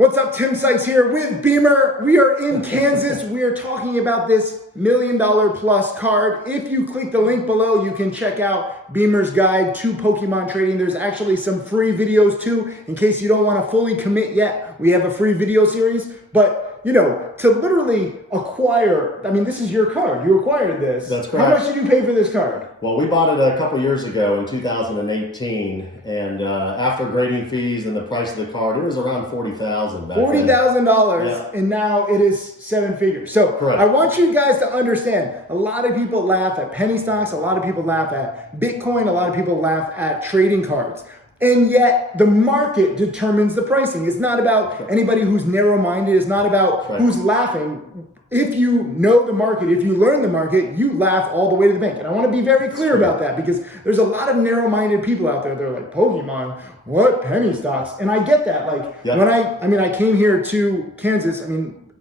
What's up, Tim Sykes here with Beamer. We are in Kansas. We are talking about this $1 million plus card. If you click the link below, you can check out Beamer's guide to Pokemon trading. There's actually some free videos too, in case you don't want to fully commit yet. We have a free video series, but you know, to literally acquire, I mean, this is your card. You acquired this. That's correct. How much did you pay for this card? Well, we bought it a couple years ago in 2018, and after grading fees and the price of the card, it was around $40,000 back then. $40,000, Yeah. and now it is 7 figures. So Correct. I want you guys to understand, a lot of people laugh at penny stocks, a lot of people laugh at Bitcoin, a lot of people laugh at trading cards. And yet the market determines the pricing. It's not about anybody who's narrow-minded. It's not about who's laughing. If you know the market, if you learn the market, you laugh all the way to the bank. And I want to be very clear about that, because there's a lot of narrow-minded people out there. They're like, Pokemon, what? Penny stocks? And I get that. Like when I came here to Kansas,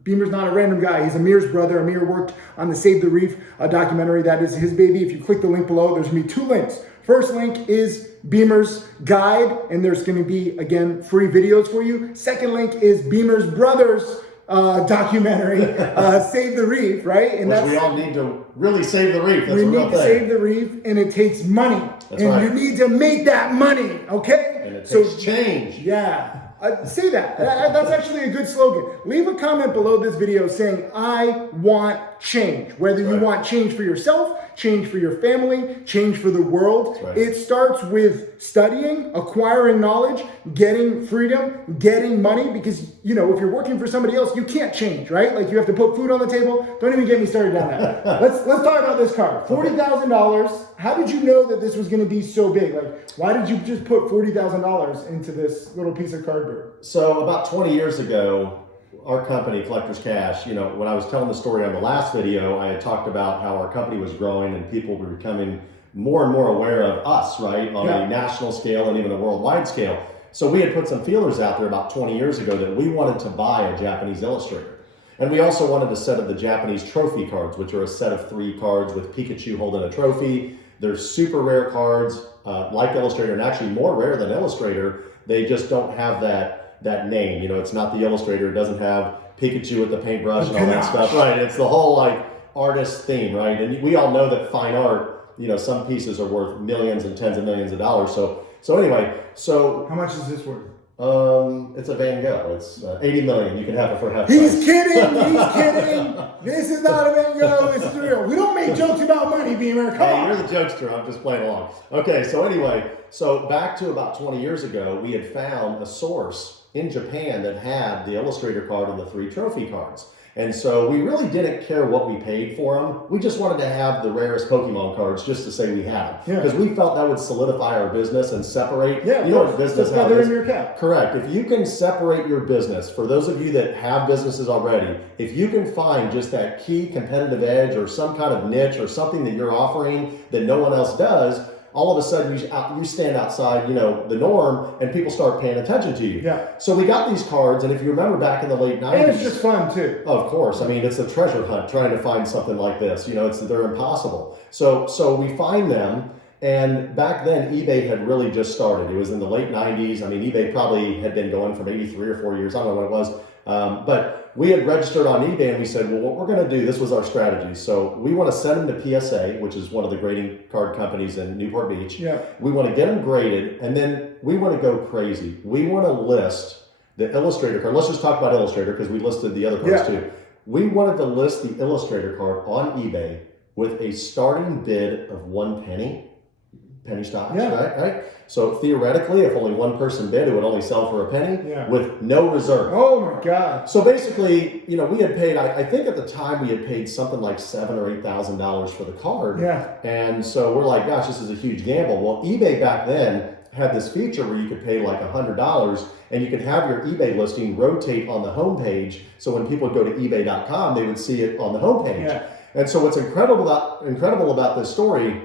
Beamer's not a random guy. He's Amir's brother. Amir worked on the Save the Reef documentary. That is his baby. If you click the link below, there's going to be 2 links. First link is Beamer's guide, and there's going to be, again, free videos for you. Second link is Beamer's brother's documentary, Save the Reef, right? And Which we all need to really save the reef. That's we a real need to thing. save the reef, and it takes money. That's and right. you need to make that money, okay? And it takes change. Yeah. Say that. That's actually a good slogan. Leave a comment below this video saying, I want change. Whether you want change for yourself, change for your family, change for the world. It starts with studying, acquiring knowledge, getting freedom, getting money, because, you know, if you're working for somebody else, you can't change, right? Like, you have to put food on the table. Don't even get me started on that. Let's talk about this card. $40,000. How did you know that this was going to be so big? Like, why did you just put $40,000 into this little piece of cardboard? So about 20 years ago, our company, Collector's Cash, you know, when I was telling the story on the last video, I had talked about how our company was growing and people were becoming more and more aware of us, right, on a national scale and even a worldwide scale. So we had put some feelers out there about 20 years ago that we wanted to buy a Japanese illustrator. And we also wanted a set of the Japanese trophy cards, which are a set of 3 cards with Pikachu holding a trophy. They're super rare cards, like Illustrator, and actually more rare than Illustrator. They just don't have that name. You know, it's not the Illustrator. It doesn't have Pikachu with the paintbrush and all that stuff. Right. It's the whole like artist theme, right? And we all know that fine art, you know, some pieces are worth millions and tens of millions of dollars. So anyway, how much is this worth? It's a Van Gogh. It's 80 million. You can have it for half He's price. kidding. He's kidding. This is not a Van Gogh. This is real. We don't make jokes about money, Beamer. Come on. You're the jokester. I'm just playing along. Okay, so anyway, so back to about 20 years ago, we had found a source in Japan that had the Illustrator card and the 3 trophy cards. And so we really didn't care what we paid for them. We just wanted to have the rarest Pokemon cards just to say we had them. Because we felt that would solidify our business and separate. You know what business how it is? In your cap. Correct. If you can separate your business, for those of you that have businesses already, if you can find just that key competitive edge or some kind of niche or something that you're offering that no one else does, all of a sudden you stand outside, you know, the norm, and people start paying attention to you. So we got these cards, and if you remember back in the late 90s, and it's just fun too. Of course, I mean, it's a treasure hunt trying to find something like this. You know, they're impossible. So we find them, and back then eBay had really just started. It was in the late 90s. I mean, eBay probably had been going for maybe 3 or 4 years. I don't know what it was, but we had registered on eBay, and we said, well, what we're going to do, this was our strategy. So we want to send them to PSA, which is one of the grading card companies in Newport Beach. We want to get them graded, and then we want to go crazy. We want to list the Illustrator card. Let's just talk about Illustrator because we listed the other cards too. We wanted to list the Illustrator card on eBay with a starting bid of 1 penny. Penny stocks, right? So theoretically, if only one person bid, it would only sell for a penny with no reserve. Oh my God. So basically, you know, we had paid, I think at the time we had paid something like $7,000 or $8,000 for the card. And so we're like, gosh, this is a huge gamble. Well, eBay back then had this feature where you could pay like $100 and you could have your eBay listing rotate on the homepage. So when people would go to ebay.com, they would see it on the homepage. And so what's incredible about this story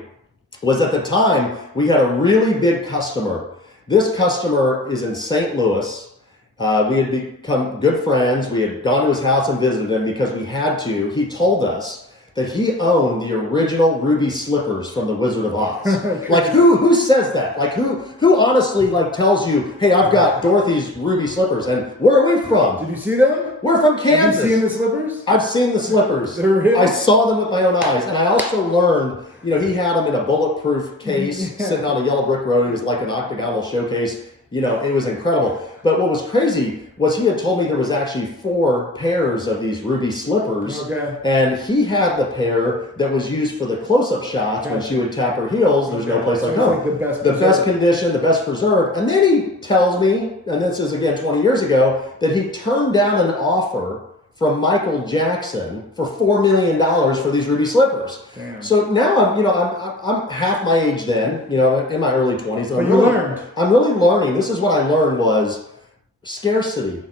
was at the time, we had a really big customer. This customer is in St. Louis. We had become good friends. We had gone to his house and visited him because we had to. He told us that he owned the original ruby slippers from the Wizard of Oz. Like who says that? Like who honestly like tells you, hey, I've got Dorothy's ruby slippers, and where are we from? Did you see them? We're from Kansas. Have you seen the slippers? I've seen the slippers. They're real. I saw them with my own eyes, and I also learned, he had them in a bulletproof case, sitting on a yellow brick road. It was like an octagonal showcase. It was incredible. But what was crazy was he had told me there was actually 4 pairs of these ruby slippers. Okay. And he had the pair that was used for the close-up shots when she would tap her heels. There's no place like home. Like the best condition, the best preserved. And then he tells me, and this is again 20 years ago, that he turned down an offer from Michael Jackson for $4 million for these ruby slippers. Damn. So now I'm half my age then, in my early 20s. But you learned. I'm really learning. This is what I learned was scarcity.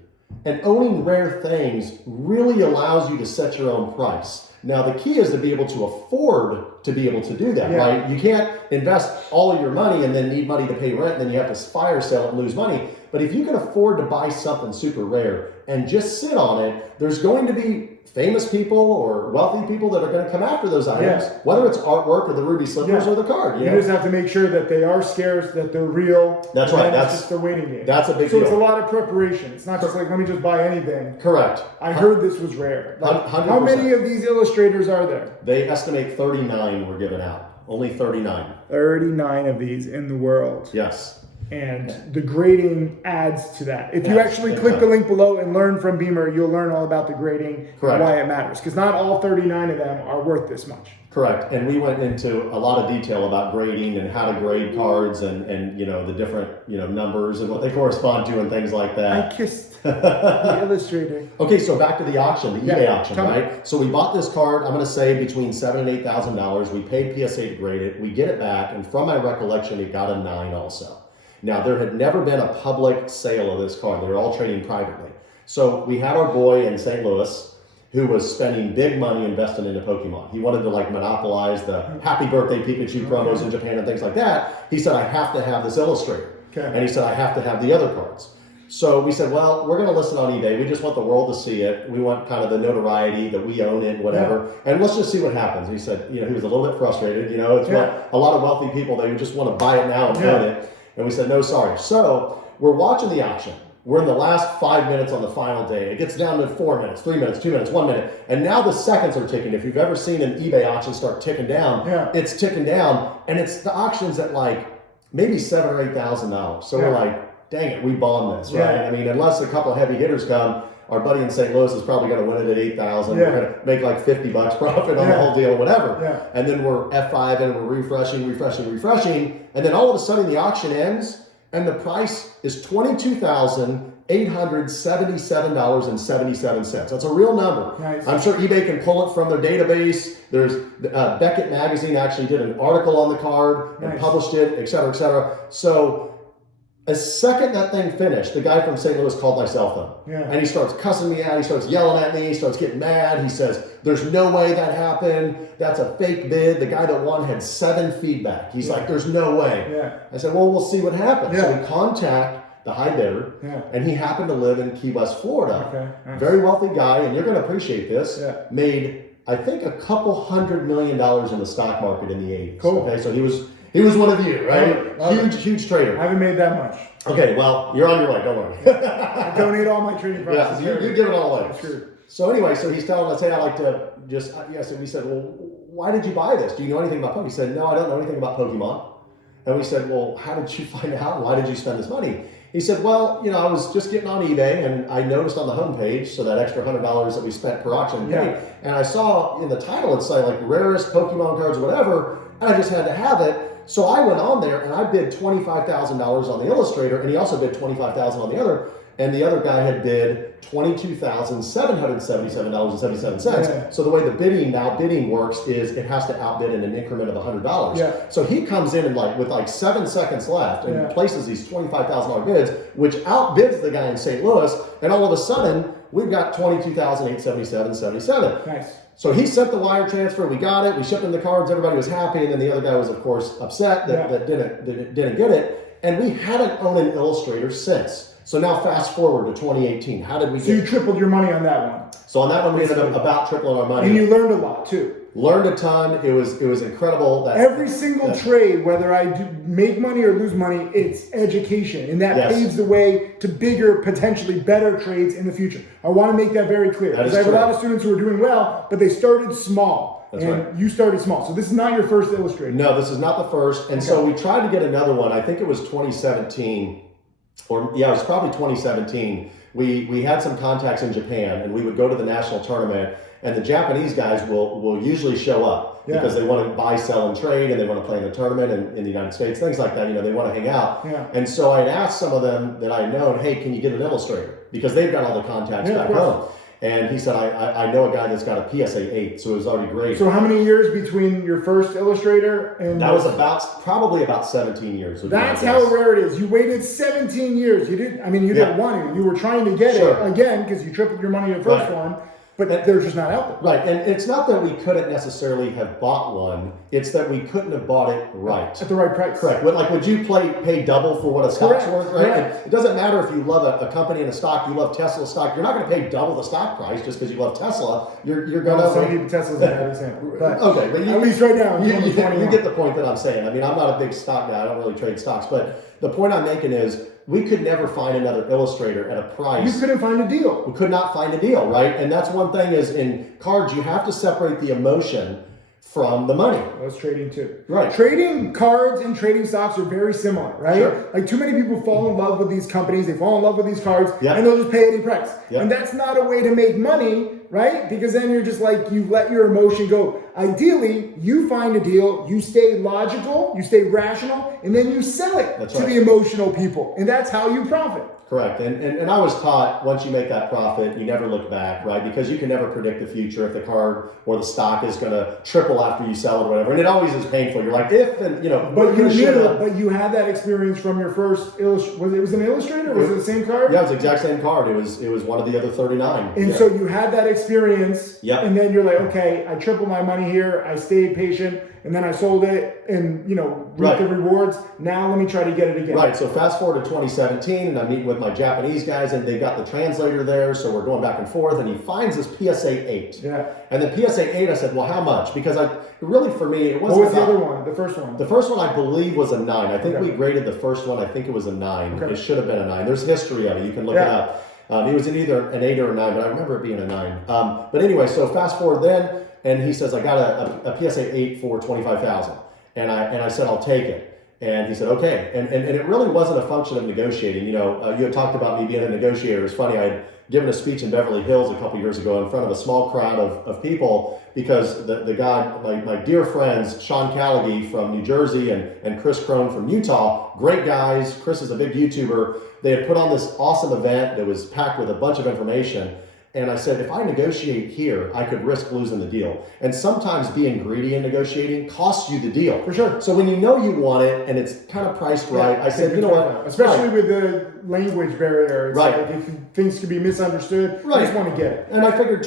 And owning rare things really allows you to set your own price. Now, the key is to be able to afford to be able to do that, right? You can't invest all of your money and then need money to pay rent, and then you have to fire sale it and lose money. But if you can afford to buy something super rare and just sit on it, there's going to be famous people or wealthy people that are going to come after those items, whether it's artwork or the ruby slippers or the card. You just have to make sure that they are scarce, that they're real. That's right. That's just a waiting game. That's a big deal. So it's a lot of preparation. It's not just like, let me just buy anything. Correct. I heard this was rare. Like, 100%. How many of these illustrators are there? They estimate 39 were given out. Only 39. 39 of these in the world. Yes. And the grading adds to that. If you actually click the link below and learn from Beamer, you'll learn all about the grading and why it matters. Because not all 39 of them are worth this much. Correct. And we went into a lot of detail about grading and how to grade cards and the different numbers and what they correspond to and things like that. I kissed the illustrator. Okay, so back to the auction, the eBay auction, right? So we bought this card, I'm going to say between $7,000 and $8,000. We paid PSA to grade it. We get it back, and from my recollection, it got a 9 also. Now, there had never been a public sale of this card. They were all trading privately. So we had our boy in St. Louis who was spending big money investing into Pokemon. He wanted to monopolize the Happy Birthday Pikachu promos in Japan and things like that. He said, I have to have this illustrator. And he said, I have to have the other cards. So we said, well, we're going to list it on eBay. We just want the world to see it. We want kind of the notoriety that we own it, whatever. And let's just see what happens. He said, he was a little bit frustrated. It's what a lot of wealthy people, they just want to buy it now and own it. And we said, no, sorry. So we're watching the auction. We're in the last 5 minutes on the final day. It gets down to 4 minutes, 3 minutes, 2 minutes, 1 minute. And now the seconds are ticking. If you've ever seen an eBay auction start ticking down, it's ticking down. And the auction's at maybe $7,000 or $8,000. So we're like, dang it, we bombed this, right? I mean, unless a couple of heavy hitters come, our buddy in St. Louis is probably going to win it at 8,000. We're going to make $50 profit on the whole deal or whatever. And then we're F5 and we're refreshing. And then all of a sudden the auction ends and the price is $22,877.77. That's a real number. Nice. I'm sure eBay can pull it from their database. There's Beckett Magazine actually did an article on the card and published it, et cetera, et cetera. So the second that thing finished, the guy from St. Louis called my cell phone. And he starts cussing me out. He starts yelling at me. He starts getting mad. He says, there's no way that happened. That's a fake bid. The guy that won had 7 feedback. He's like, there's no way. I said, well, we'll see what happens. So we contact the high bidder, and he happened to live in Key West, Florida. Very wealthy guy, and you're going to appreciate this. Made, I think, a couple $100 million in the stock market in the 80s. Cool. Okay, so he was one of you, right? Huge trader. I haven't made that much. Okay, well, you're on your way. Don't worry. I donate all my trading profits. You give it all away. Sure. So anyway, so he's telling us, hey, I like to just, so we said, well, why did you buy this? Do you know anything about Pokemon? He said, no, I don't know anything about Pokemon. And we said, well, how did you find out? Why did you spend this money? He said, well, I was just getting on eBay and I noticed on the homepage, so that extra $100 that we spent per auction, and I saw in the title, it's like rarest Pokemon cards, whatever, and I just had to have it. So I went on there and I bid $25,000 on the illustrator, and he also bid $25,000 on the other, and the other guy had bid $22,777.77. So the way the bidding works is it has to outbid in an increment of $100. So he comes in and with 7 seconds left and places these $25,000 bids, which outbids the guy in St. Louis, and all of a sudden we've got $22,877.77. Nice. So he sent the wire transfer. We got it. We shipped him the cards. Everybody was happy, and then the other guy was, of course, upset that didn't get it. And we hadn't owned an illustrator since. So now fast forward to 2018. How did we So you tripled your money on that one. So on that one, we ended up about tripling our money. And you learned a lot, too. Learned a ton. It was incredible. Every single trade, whether I do make money or lose money, it's education, and that paves the way to bigger, potentially better trades in the future. I want to make that very clear, because I have a lot of students who are doing well, but they started small. That's and right. you started small. So this is not your first illustrator. No, this is not the first. And so we tried to get another one. I think it was 2017, or it was probably 2017. We had some contacts in Japan, and we would go to the national tournament, and the Japanese guys will usually show up because they want to buy, sell, and trade, and they want to play in the tournament in the United States, things like that. They want to hang out. Yeah. And so I'd asked some of them that I had known, hey, can you get an illustrator? Because they've got all the contacts back home. And he said, I know a guy that's got a PSA 8, so it was already great. So how many years between your first illustrator and... That was probably about 17 years. That's how rare it is. You waited 17 years. You didn't want to. You were trying to get it again because you tripled your money the first one. But they're just not out there. Right, and it's not that we couldn't necessarily have bought one, it's that we couldn't have bought it right. At the right price. Correct. Like, would you pay double for what a stock's worth, right? It doesn't matter if you love a company and a stock, you love Tesla stock, you're not going to pay double the stock price just because you love Tesla. You're going to... Some people, Tesla's a bad example. But okay, but at least right now, you get the point that I'm saying. I'm not a big stock guy, I don't really trade stocks, but the point I'm making is, we could never find another illustrator at a price. You couldn't find a deal. We could not find a deal, right? And that's one thing is in cards, you have to separate the emotion from the money. That's trading too. Right. Trading cards and trading stocks are very similar, right? Sure. Like too many people fall in love with these companies, they fall in love with these cards, and they'll just pay any price. And that's not a way to make money, right? Because then you're just like, you let your emotion go. Ideally, you find a deal, you stay logical, you stay rational, and then you sell it to the emotional people. And that's how you profit. Correct. And I was taught once you make that profit, you never look back, right? Because you can never predict the future if the card or the stock is going to triple after you sell it or whatever. And it always is painful. You're like, But you had that experience from your first illustrator. Was it an illustrator? Was it the same card? Yeah, it was the exact same card. It was one of the other 39. And so you had that experience. Yeah. And then you're like, okay, I tripled my money here. I stayed patient. And then I sold it and, reaped the rewards. Now let me try to get it again. Right. So fast forward to 2017 and I'm meeting with my Japanese guys and they got the translator there. So we're going back and forth and he finds this PSA 8. Yeah. And the PSA 8, I said, well, how much? Because for me, it wasn't. What was the other one? The first one? The first one, I believe, was a 9. I think we graded the first one. I think it was a 9. Okay. It should have been a 9. There's history of it. You can look it up. It was either an 8 or a 9, but I remember it being a 9. But anyway, so fast forward then. And he says, I got a PSA 8 for $25,000. And I said, I'll take it. And he said, okay. And it really wasn't a function of negotiating. You had talked about me being a negotiator. It's funny, I had given a speech in Beverly Hills a couple years ago in front of a small crowd of people because the guy, my dear friends, Sean Callaghy from New Jersey and Chris Crone from Utah, great guys. Chris is a big YouTuber. They had put on this awesome event that was packed with a bunch of information. And I said, if I negotiate here, I could risk losing the deal. And sometimes being greedy in negotiating costs you the deal. For sure. So when you know you want it and it's kind of priced right, I said, you know what? Especially with the language barrier. It's like if things can be misunderstood, I just want to get it. And I figured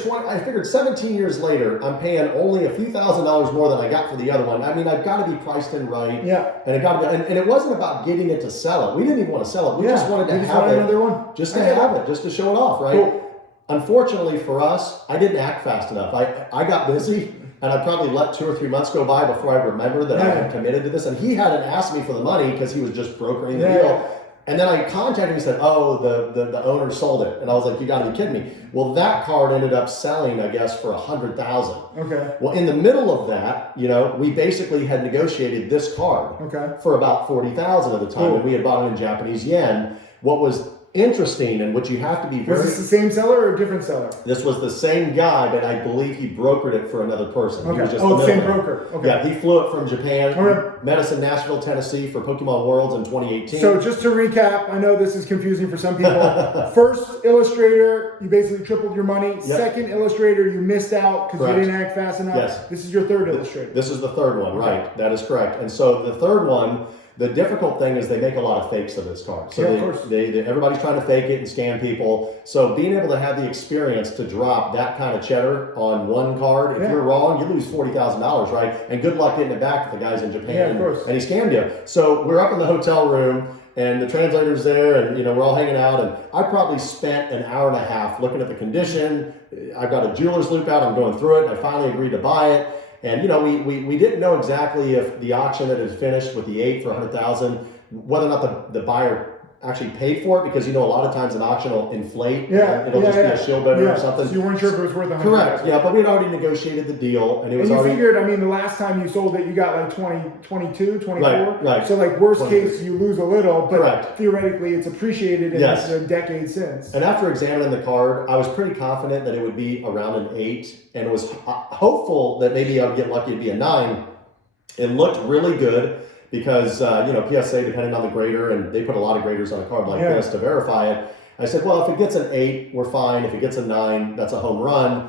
17 years later, I'm paying only a few $1,000s more than I got for the other one. I mean, I've got to be priced in right. Yeah. And it wasn't about getting it to sell it. We didn't even want to sell it. We just wanted to have it. Another one. Just to have it, just to show it off, right? Cool. Unfortunately for us, I didn't act fast enough. I got busy and I probably let 2 or 3 months go by before I remembered that I had committed to this. And he hadn't asked me for the money because he was just brokering the deal. And then I contacted him and said, oh, the owner sold it. And I was like, you gotta be kidding me. Well, that card ended up selling, I guess, for $100,000. Okay. Well, in the middle of that, we basically had negotiated this card for about $40,000 at the time. And we had bought it in Japanese yen. What was interesting and what you have to be very... Was this the same seller or a different seller? This was the same guy, but I believe he brokered it for another person. Okay. He was just the same broker. Okay. Yeah, he flew it from Japan, met us in Nashville, Tennessee for Pokemon Worlds in 2018. So just to recap, I know this is confusing for some people. First illustrator, you basically tripled your money. Yep. Second illustrator, you missed out because you didn't act fast enough. Yes. This is your third illustrator. This is the third one, right. That is correct. And so the third one, the difficult thing is they make a lot of fakes of this card. So everybody's trying to fake it and scam people. So being able to have the experience to drop that kind of cheddar on one card, if you're wrong, you lose $40,000, right? And good luck getting it back if the guy's in Japan and he scammed you. So we're up in the hotel room and the translator's there and we're all hanging out and I probably spent an hour and a half looking at the condition. I've got a jeweler's loop out, I'm going through it. I finally agreed to buy it. And we didn't know exactly if the auction that had finished with the 8 for 100,000, whether or not the buyer actually paid for it, because a lot of times an auction will inflate. It'll just be a shield bidder or something. So you weren't sure if it was worth 100. Correct. Yeah, but we'd already negotiated the deal, and it was and you already. figured, I mean, the last time you sold it, you got like 22, 24. Right. So like worst 20. case, you lose a little, but Correct. theoretically, it's appreciated in a decade since. And after examining the card, I was pretty confident that it would be around an 8, and was hopeful that maybe I would get lucky to be a 9. It looked really good. Because, PSA, depending on the grader, and they put a lot of graders on a card like this to verify it. I said, well, if it gets an 8, we're fine. If it gets a 9, that's a home run.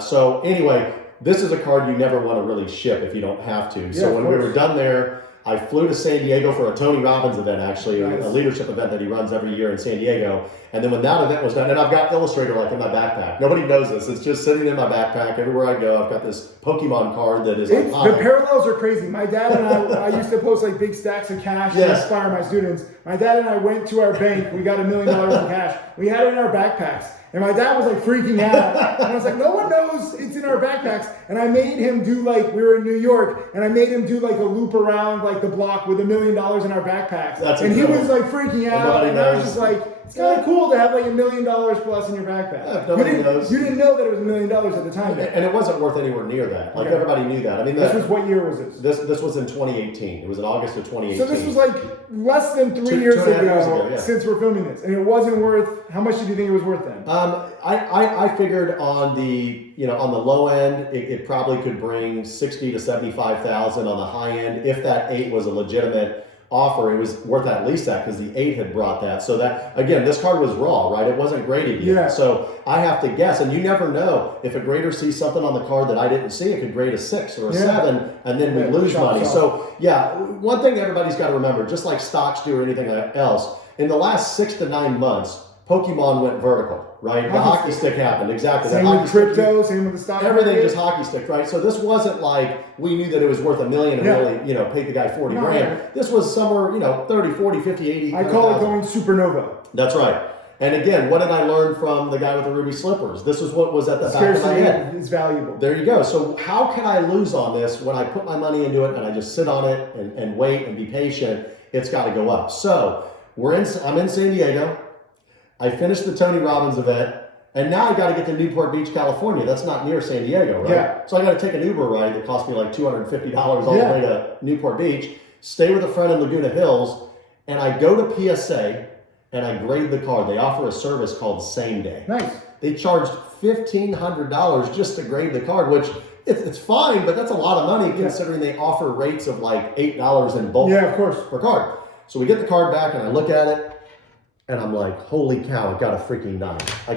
So anyway, this is a card you never want to really ship if you don't have to. So when we were done there, I flew to San Diego for a Tony Robbins event, actually, a leadership event that he runs every year in San Diego. And then when that event was done, and I've got Illustrator like in my backpack. Nobody knows this. It's just sitting in my backpack. Everywhere I go, I've got this Pokemon card that is iconic. The parallels are crazy. My dad and I used to post like big stacks of cash to inspire my students. My dad and I went to our bank. We got $1 million in cash. We had it in our backpacks. And my dad was like freaking out. And I was like, no one knows it's in our backpacks. And I made him do like, we were in New York, and I made him do like a loop around like the block with $1 million in our backpacks. And he was like freaking out. And I was just like, it's kind of cool to have like $1 million plus in your backpack. Yeah, nobody knows. You didn't know that it was $1 million at the time. And it wasn't worth anywhere near that. Like everybody knew that. I mean, this was, what year was this? This was in 2018. It was in August of 2018. So this was like less than 3 years ago since we're filming this, and it wasn't worth. How much did you think it was worth then? I figured on the on the low end, it probably could bring 60 to 75,000. On the high end, if that 8 was a legitimate offer, it was worth at least that, because the 8 had brought that. So that, again, this card was raw, right? It wasn't graded yet. Yeah. So I have to guess, and you never know. If a grader sees something on the card that I didn't see, it could grade a 6 or a 7, and then we lose money. So one thing everybody's got to remember, just like stocks do or anything else, in the last 6 to 9 months, Pokemon went vertical, right? The hockey stick happened, exactly. Same with crypto, same with the stock market. Everything just hockey stick, right? So this wasn't like we knew that it was worth $1 million and really, paid the guy 40 grand. This was somewhere, 30, 40, 50, 80. I call it going supernova. That's right. And again, what did I learn from the guy with the ruby slippers? This is what was at the back of my head. It's valuable. There you go. So how can I lose on this when I put my money into it and I just sit on it and wait and be patient? It's got to go up. So I'm in San Diego. I finished the Tony Robbins event, and now I got to get to Newport Beach, California. That's not near San Diego, right? Yeah. So I got to take an Uber ride that cost me like $250 all the way to Newport Beach, stay with a friend in Laguna Hills, and I go to PSA and I grade the card. They offer a service called Same Day. Nice. They charged $1,500 just to grade the card, which it's fine, but that's a lot of money considering they offer rates of like $8 in bulk per card. So we get the card back and I look at it, and I'm like, holy cow, it got a freaking 9. I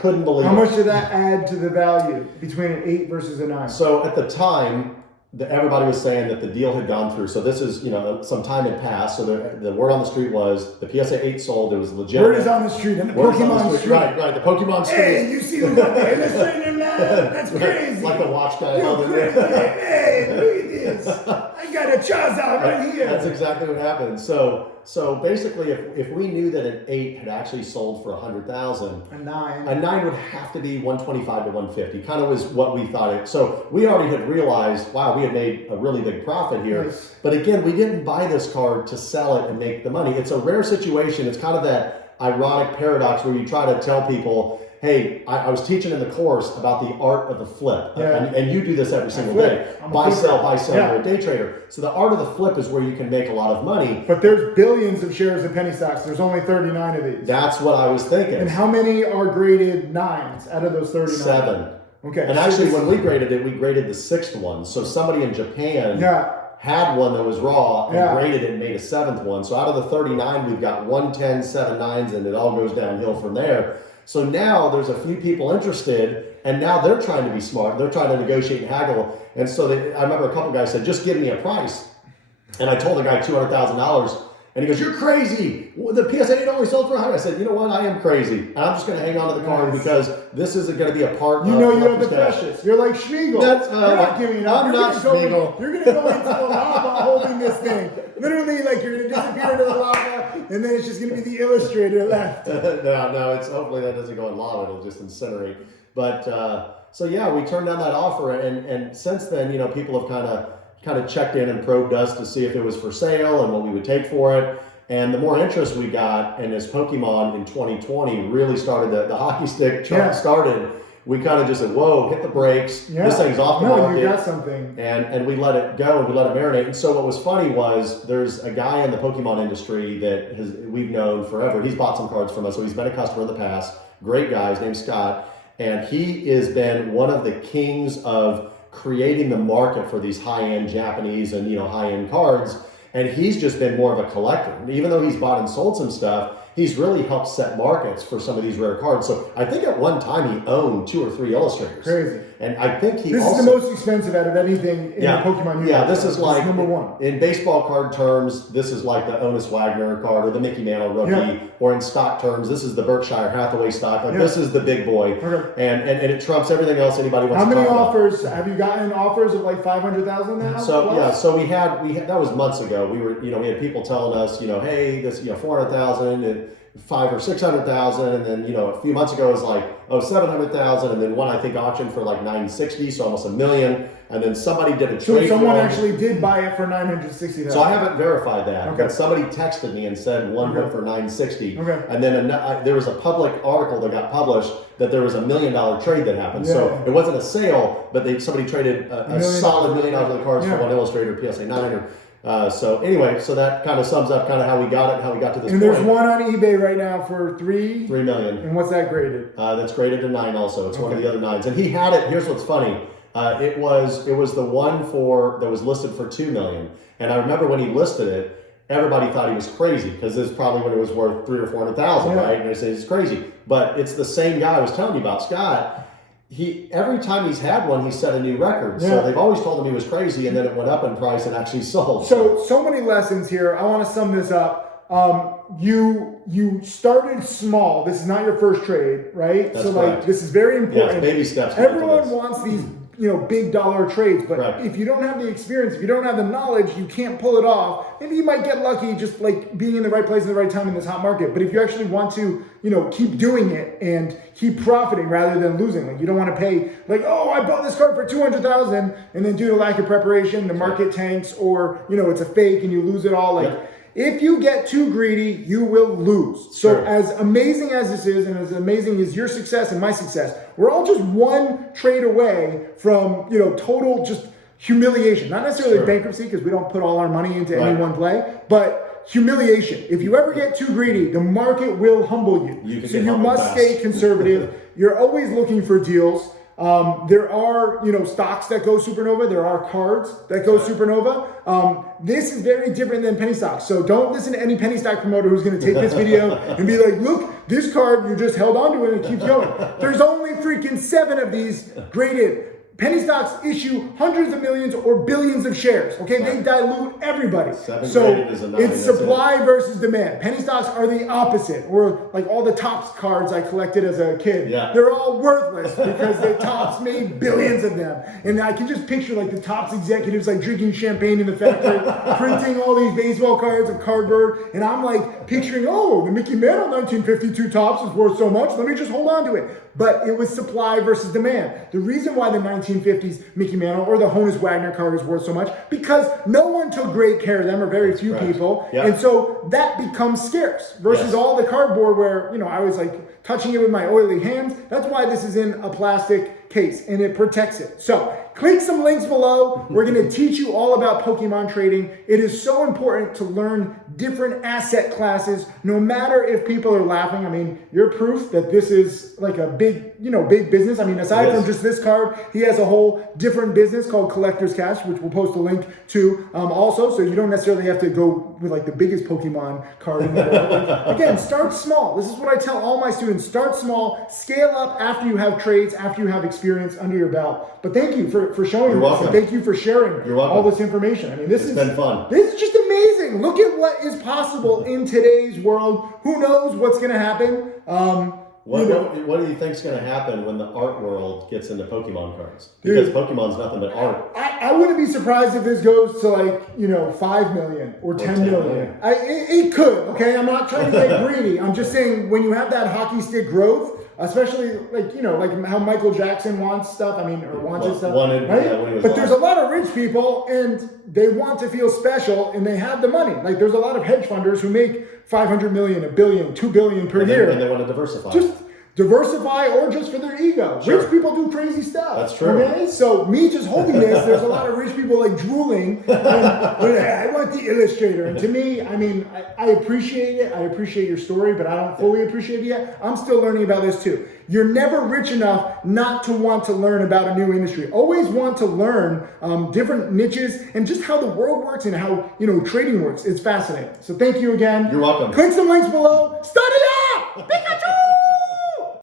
couldn't believe it. How much did that add to the value between an 8 versus a 9? So at the time, everybody was saying that the deal had gone through. So this is, some time had passed. So the word on the street was the PSA 8 sold. It was legitimate. Word is on the street, and the Pokemon street. Right, the Pokemon street. Hey, you see who got the Illustrator now? That's crazy. Like the watch guy. Hey, look at this. I got a Charizard right here. That's exactly what happened. So basically, if we knew that an 8 had actually sold for 100,000, a 9 would have to be 125 to 150. Kind of was what we thought it. So we already had realized, wow, we had made a really big profit here. Nice. But again, we didn't buy this card to sell it and make the money. It's a rare situation. It's kind of that ironic paradox where you try to tell people, hey, I was teaching in the course about the art of the flip. And you do this every single day. Buy, sell, you're a day trader. So the art of the flip is where you can make a lot of money. But there's billions of shares of penny stocks. There's only 39 of these. That's what I was thinking. And how many are graded 9s out of those 39? 7. Okay. And actually, when we graded it, we graded the 6th one. So somebody in Japan had one that was raw and graded it and made a 7th one. So out of the 39, we've got 110, 7 9s, and it all goes downhill from there. So now there's a few people interested, and now they're trying to be smart. They're trying to negotiate and haggle. And so I remember a couple guys said, just give me a price. And I told the guy $200,000, And he goes, "You're crazy. The PSA 8 only sold for 100." I said, "You know what? I am crazy. And I'm just going to hang on to the card because this isn't going to be a part you of know you have the Collector's Cash." precious. You're like Schmiegel. You're not giving up. I'm not Schmiegel. You're going to go into the lava holding this thing. Literally, like you're going to disappear into the lava, and then it's just going to be the illustrator left. No, it's hopefully that doesn't go in lava. It'll just incinerate. But so yeah, we turned down that offer, and since then, you know, people have kind of checked in and probed us to see if it was for sale and what we would take for it. And the more interest we got, and as Pokemon in 2020 really started, the hockey stick started, we kind of just said, "Whoa, hit the brakes. Yeah. This thing's off the market." You got something. And we let it go and we let it marinate. And so what was funny was there's a guy in the Pokemon industry that we've known forever. He's bought some cards from us, so he's been a customer in the past. Great guy. His name's Scott. And he has been one of the kings of creating the market for these high-end Japanese and, you know, high-end cards. And he's just been more of a collector. And even though he's bought and sold some stuff, he's really helped set markets for some of these rare cards. So I think at one time he owned 2 or 3 illustrators. Crazy. And I think this is the most expensive out of anything in the Pokemon universe. Yeah, this is like number one. In baseball card terms, this is like the Honus Wagner card or the Mickey Mantle rookie. Or in stock terms, this is the Berkshire Hathaway stock. Like this is the big boy. Okay. And it trumps everything else anybody wants to talk about. How many offers have you gotten? Offers of like 500,000 now? So we had that was months ago. We had people telling us, hey, this 400,000 and 500,000 or 600,000, and then a few months ago it was like 700,000, and then one I think auctioned for like 960, so almost $1 million, and then somebody did a trade. So someone actually did buy it for 960,000. So I haven't verified that. Okay. But somebody texted me and said one went for 960. Okay. And then there was a public article that got published that there was $1 million trade that happened. So it wasn't a sale, but somebody traded a solid $1 million worth of cards for one illustrator PSA 9. So anyway, so that kind of sums up kind of how we got it, how we got to this point. And there's one on eBay right now for $3 million. And what's that graded? That's graded to 9 also. It's one of the other 9s. And he had it, here's what's funny. It was the one that was listed for $2 million. And I remember when he listed it, everybody thought he was crazy because this is probably when it was worth 300,000 or 400,000, right? And they said it's crazy. But it's the same guy I was telling you about, Scott. Every time he's had one, he set a new record. Yeah. So they've always told him he was crazy, and then it went up in price and actually sold. So many lessons here. I want to sum this up. You started small. This is not your first trade, right? That's correct. Like this is very important. Yeah, baby steps. Everyone wants these big dollar trades, but correct. If you don't have the experience, if you don't have the knowledge, you can't pull it off. Maybe you might get lucky just like being in the right place at the right time in this hot market. But if you actually want to, keep doing it and keep profiting rather than losing, like you don't want to pay like, oh, I bought this card for 200,000 and then due to lack of preparation, the market tanks or, it's a fake and you lose it all. Like if you get too greedy, you will lose. So as amazing as this is and as amazing as your success and my success, we're all just one trade away from, total just humiliation. Not necessarily bankruptcy because we don't put all our money into any one play, but humiliation. If you ever get too greedy, the market will humble you. So you must stay conservative. You're always looking for deals. There are, stocks that go supernova. There are cards that go supernova. This is very different than penny stocks. So don't listen to any penny stock promoter who's going to take this video and be like, look, this card, you just held onto it and it keeps going. There's only freaking 7 of these graded. Penny stocks issue hundreds of millions or billions of shares. Okay, they dilute everybody. So it's supply versus demand. Penny stocks are the opposite, or like all the Topps cards I collected as a kid. Yeah. They're all worthless because the Topps made billions of them. And I can just picture like the Topps executives like drinking champagne in the factory, printing all these baseball cards of cardboard. And I'm like picturing, the Mickey Mantle 1952 Topps is worth so much. Let me just hold on to it. But it was supply versus demand. The reason why the 1950s Mickey Mantle or the Honus Wagner card is worth so much, because no one took great care of them, or very few people. Yep. And so that becomes scarce versus all the cardboard where, I was like touching it with my oily hands. That's why this is in a plastic case and it protects it. So click some links below. We're going to teach you all about Pokemon trading. It is so important to learn different asset classes, no matter if people are laughing. I mean, you're proof that this is like a big business. I mean, aside from just this card, he has a whole different business called Collector's Cash, which we'll post a link to also. So you don't necessarily have to go with like the biggest Pokemon card in the world. Again, start small. This is what I tell all my students. Start small, scale up after you have trades, after you have experience. experience under your belt. But thank you for showing You're this. welcome. And thank you for sharing You're welcome. all this information. I mean, It's been fun. This is just amazing. Look at what is possible in today's world. Who knows what's going to happen? What do you think's going to happen when the art world gets into Pokemon cards? Because Pokemon's nothing but art. I wouldn't be surprised if this goes to like, 5 million or 10 million. It could, okay? I'm not trying to get greedy. I'm just saying when you have that hockey stick growth, especially like how Michael Jackson wants stuff. I mean, or wants his stuff. Right? Yeah, when he was but there's a lot of rich people and they want to feel special and they have the money. Like there's a lot of hedge funders who make 500 million, $1 billion, $2 billion per year. And they want to diversify. Just diversify or just for their ego. Sure. Rich people do crazy stuff. That's true. Okay? So me just holding this, there's a lot of rich people like drooling. And, I want the illustrator. And to me, I mean, I appreciate it. I appreciate your story, but I don't fully appreciate it yet. I'm still learning about this too. You're never rich enough not to want to learn about a new industry. Always want to learn different niches and just how the world works and how trading works. It's fascinating. So thank you again. You're welcome. Click some links below. Study up!